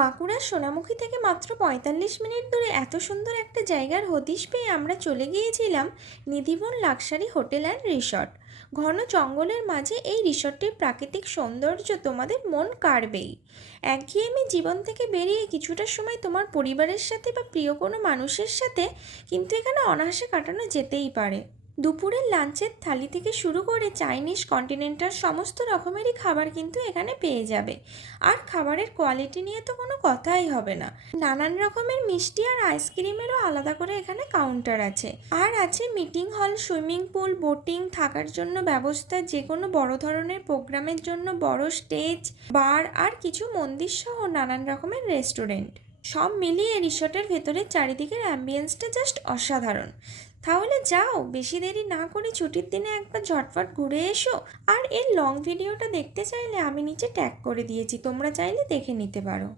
বাঁকুড়ার সোনামুখী থেকে মাত্র ৪৫ মিনিট দূরে এত সুন্দর একটা জায়গার হদিশ পেয়ে আমরা চলে গিয়েছিলাম Nidhivan luxury hotel and resort. ঘন জঙ্গলের মাঝে এই রিসর্টটির প্রাকৃতিক সৌন্দর্য তোমাদের মন কাড়বেই। একঘেয়েমি জীবন থেকে বেরিয়ে কিছুটা সময় তোমার পরিবারের সাথে বা প্রিয় কোনো মানুষের সাথে কিন্তু এখানে অনায়াসে কাটানো যেতেই পারে। দুপুরের লাঞ্চের থালি থেকে শুরু করে চাইনিজ কন্টিনেন্টাল সমস্ত রকমেরই খাবার কিন্তু এখানে পেয়ে যাবে। আর খাবারের কোয়ালিটি নিয়ে তো কোনো কথাই হবে না। নানান রকমের মিষ্টি আর আইসক্রিমেরও আলাদা করে এখানে কাউন্টার আছে। আর আছে মিটিং হল, সুইমিং পুল, বোটিং, থাকার জন্য ব্যবস্থা, যে কোনো বড় ধরনের প্রোগ্রামের জন্য বড় স্টেজ, বার আর কিছু মন্দির সহ নানান রকমের রেস্টুরেন্ট। সব মিলিয়ে রিসর্টের ভেতরের চারিদিকের অ্যাম্বিয়েন্সটা জাস্ট অসাধারণ। তাহলে যাও, বেশি দেরি না করে ছুটির দিনে একবার ঝটফট ঘুরে এসো। আর এর লং ভিডিওটা দেখতে চাইলে আমি নিচে ট্যাগ করে দিয়েছি, তোমরা চাইলে দেখে নিতে পারো।